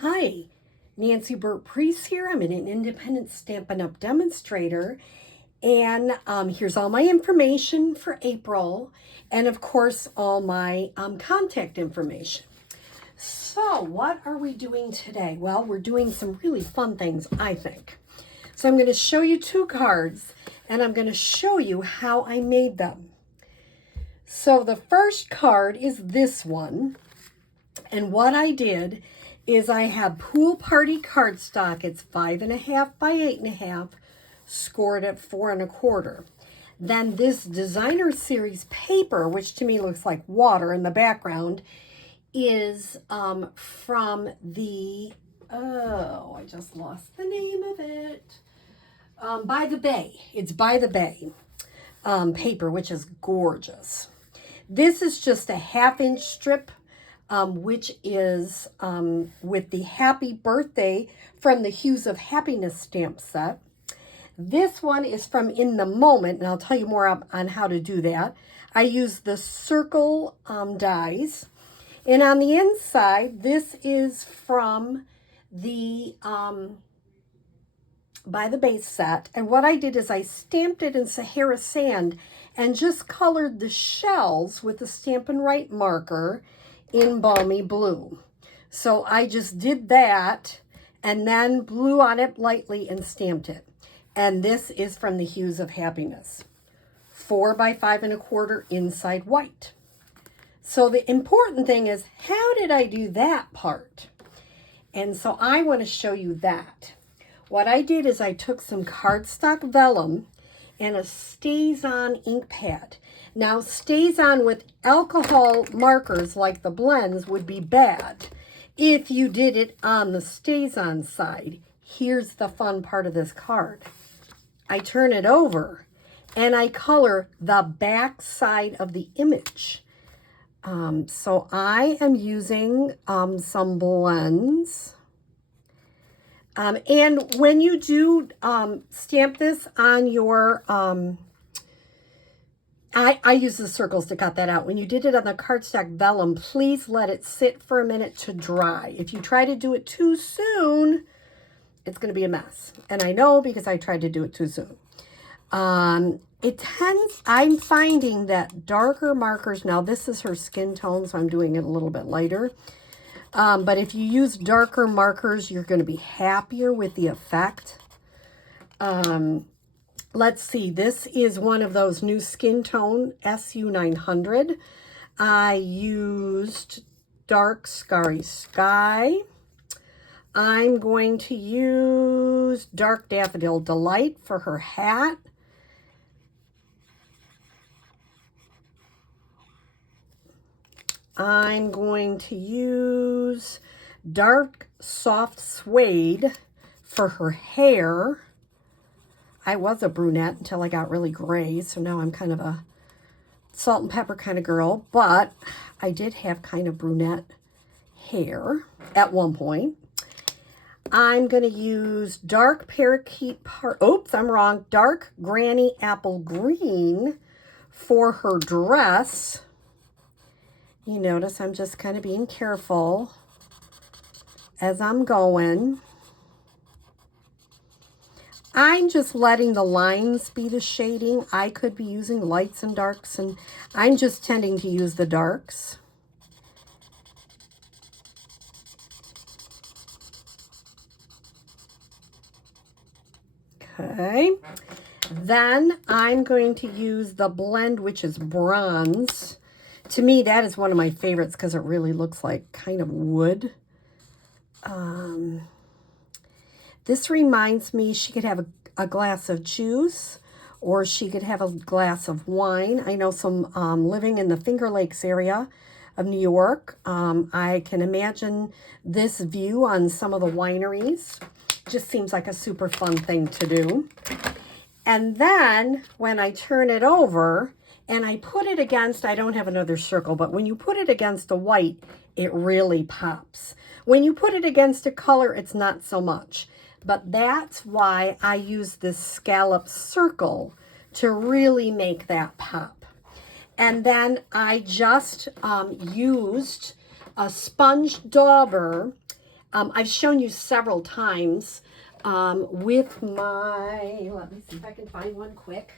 Hi, Nancy Burt-Preece here. I'm an independent Stampin' Up! Demonstrator. And here's all my information for April. And of course, all my contact information. So what are we doing today? Well, we're doing some really fun things, I think. So I'm going to show you two cards, and I'm going to show you how I made them. So the first card is this one. And what I did is I have Pool Party cardstock. It's 5.5 by 8.5, scored at 4 1/4. Then this designer series paper, which to me looks like water in the background, is from the, I just lost the name of it. By the Bay. It's By the Bay paper, which is gorgeous. This is just a 1/2-inch strip, which is with the Happy Birthday from the Hues of Happiness stamp set. This one is from In the Moment, and I'll tell you more on how to do that. I use the circle dies. And on the inside, this is from the By the Bay set. And what I did is I stamped it in Sahara sand and just colored the shells with the Stampin' Write marker in Balmy Blue. So I just did that and then blew on it lightly and stamped it. And this is from the Hues of Happiness. 4 by 5 1/4 inside white. So the important thing is, how did I do that part? And so I want to show you that. What I did is I took some cardstock vellum and a StazOn ink pad. Now, StazOn with alcohol markers like the blends would be bad if you did it on the StazOn side. Here's the fun part of this card. I turn it over and I color the back side of the image. So I am using some blends. And when you do stamp this on your, I use the circles to cut that out. When you did it on the cardstock vellum, please let it sit for a minute to dry. If you try to do it too soon, it's going to be a mess. And I know because I tried to do it too soon. I'm finding that darker markers, now this is her skin tone, so I'm doing it a little bit lighter. But if you use darker markers, you're going to be happier with the effect. Let's see, this is one of those new skin tone SU900. I used Dark Starry Sky. I'm going to use Dark Daffodil Delight for her hat. I'm going to use Dark Soft Suede for her hair. I was a brunette until I got really gray, so now I'm kind of a salt and pepper kind of girl, but I did have kind of brunette hair at one point. I'm going to use Dark Parakeet, Dark Granny Apple Green for her dress. You notice I'm just kind of being careful as I'm going. I'm just letting the lines be the shading. I could be using lights and darks, and I'm just tending to use the darks. Okay. Then I'm going to use the blend, which is bronze. To me, that is one of my favorites because it really looks like kind of wood. This reminds me she could have a glass of juice, or she could have a glass of wine. I know some living in the Finger Lakes area of New York. I can imagine this view on some of the wineries. Just seems like a super fun thing to do. And then when I turn it over and I put it against, I don't have another circle, but when you put it against a white, it really pops. When you put it against a color, it's not so much. But that's why I use this scallop circle to really make that pop. And then I just used a sponge dauber I've shown you several times with my, let me see if I can find one quick.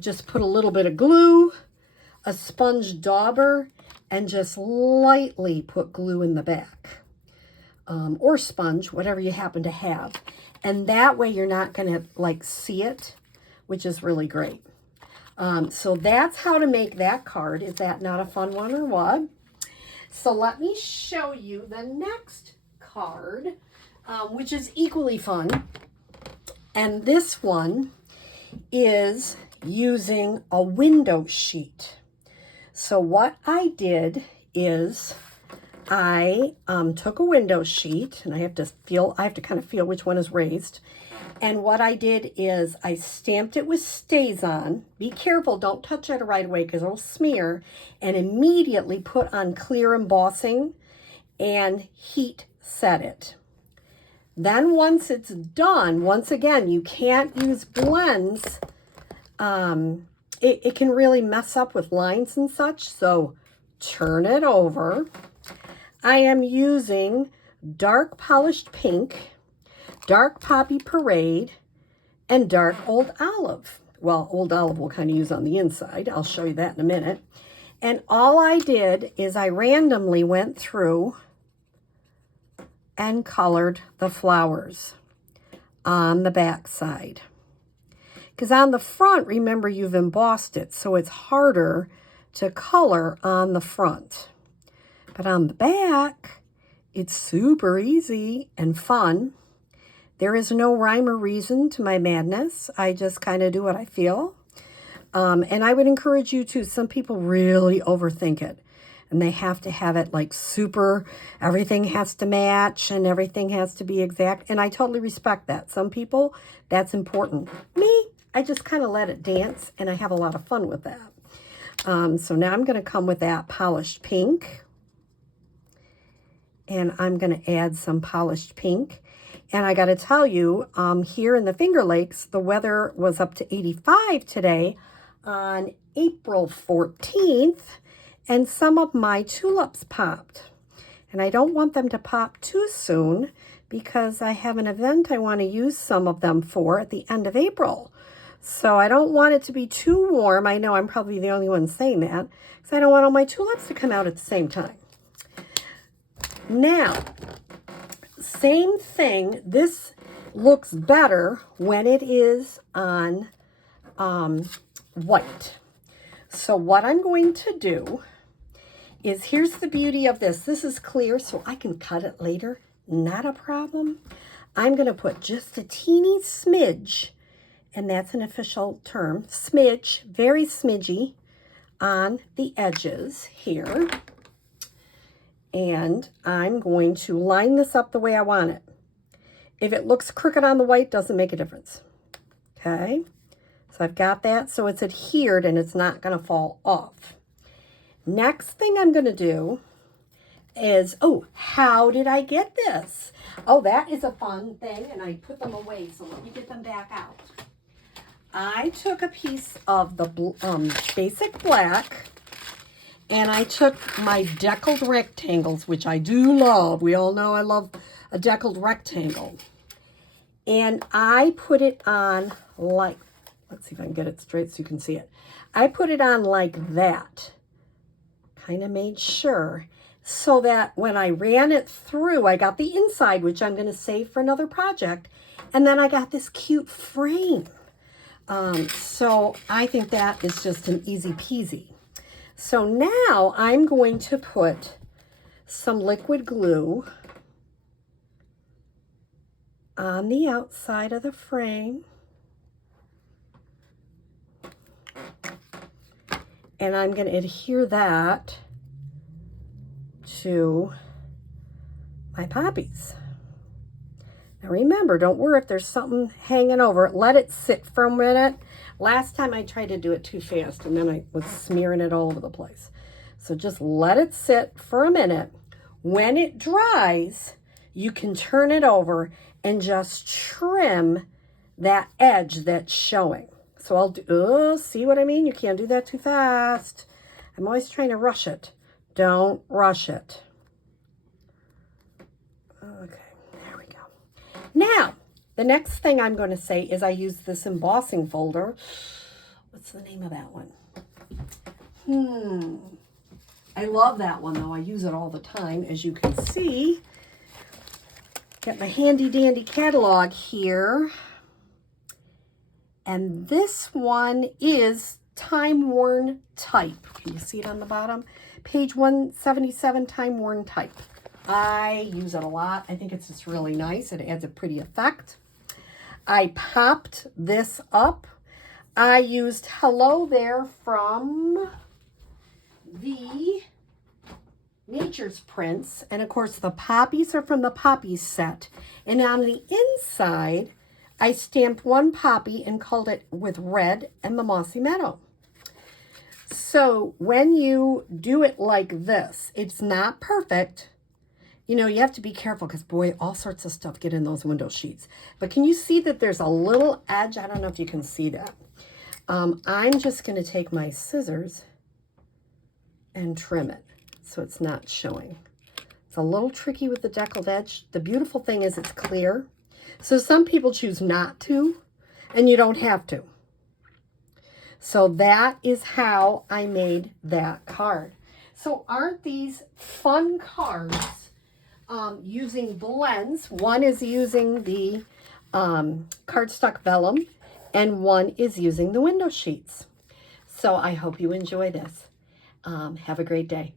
Just put a little bit of glue, a sponge dauber, and just lightly put glue in the back. Or sponge, whatever you happen to have. And that way you're not going to like see it, which is really great. So that's how to make that card. Is that not a fun one or what? So let me show you the next card, which is equally fun. And this one is using a window sheet. So what I did is I took a window sheet, and I have to kind of feel which one is raised. And what I did is I stamped it with StazOn. Be careful, don't touch it right away because it'll smear. And immediately put on clear embossing and heat set it. Then once it's done, once again, you can't use blends. It can really mess up with lines and such. So turn it over. I am using dark polished pink, dark poppy parade, and dark old olive. Well, old olive we'll kind of use on the inside. I'll show you that in a minute. And all I did is I randomly went through and colored the flowers on the back side. Because on the front, remember, you've embossed it, so it's harder to color on the front. But on the back, it's super easy and fun. There is no rhyme or reason to my madness. I just kind of do what I feel. And I would encourage you to. Some people really overthink it. And they have to have it like super, everything has to match and everything has to be exact. And I totally respect that. Some people, that's important. Me, I just kind of let it dance and I have a lot of fun with that. So now I'm going to come with that polished pink. And I'm going to add some polished pink. And I got to tell you, here in the Finger Lakes, the weather was up to 85 today on April 14th. And some of my tulips popped. And I don't want them to pop too soon because I have an event I want to use some of them for at the end of April. So I don't want it to be too warm. I know I'm probably the only one saying that because I don't want all my tulips to come out at the same time. Now, same thing. This looks better when it is on white. So what I'm going to do is, here's the beauty of this. This is clear, so I can cut it later. Not a problem. I'm going to put just a teeny smidge, and that's an official term, smidge, very smidgy, on the edges here. And I'm going to line this up the way I want it. If it looks crooked on the white, doesn't make a difference. Okay? So I've got that, so it's adhered and it's not going to fall off. Next thing I'm going to do is, oh, how did I get this? Oh, that is a fun thing, and I put them away, so let me get them back out. I took a piece of the basic black, and I took my deckled rectangles, which I do love. We all know I love a deckled rectangle. And I put it on like, let's see if I can get it straight so you can see it. I put it on like that. Kind of made sure so that when I ran it through, I got the inside, which I'm going to save for another project. And then I got this cute frame. So I think that is just an easy peasy. So now I'm going to put some liquid glue on the outside of the frame. And I'm going to adhere that to my poppies. Now remember, don't worry if there's something hanging over it. Let it sit for a minute. Last time I tried to do it too fast and then I was smearing it all over the place. So just let it sit for a minute. When it dries, you can turn it over and just trim that edge that's showing. So I'll do, see what I mean? You can't do that too fast. I'm always trying to rush it. Don't rush it. Now, the next thing I'm going to say is I use this embossing folder. What's the name of that one? I love that one, though. I use it all the time, as you can see. Got my handy dandy catalog here. And this one is time-worn type. Can you see it on the bottom? Page 177, time-worn type. I use it a lot. I think it's just really nice. It adds a pretty effect. I popped this up. I used Hello There from the Nature's Prints. And of course, the poppies are from the Poppies set. And on the inside, I stamped one poppy and colored it with red and the Mossy Meadow. So when you do it like this, it's not perfect. You know, you have to be careful because, boy, all sorts of stuff get in those window sheets. But can you see that there's a little edge? I don't know if you can see that. I'm just going to take my scissors and trim it so it's not showing. It's a little tricky with the deckled edge. The beautiful thing is it's clear. So some people choose not to, and you don't have to. So that is how I made that card. So aren't these fun cards using blends? One is using the cardstock vellum, and one is using the window sheets. So I hope you enjoy this. Have a great day.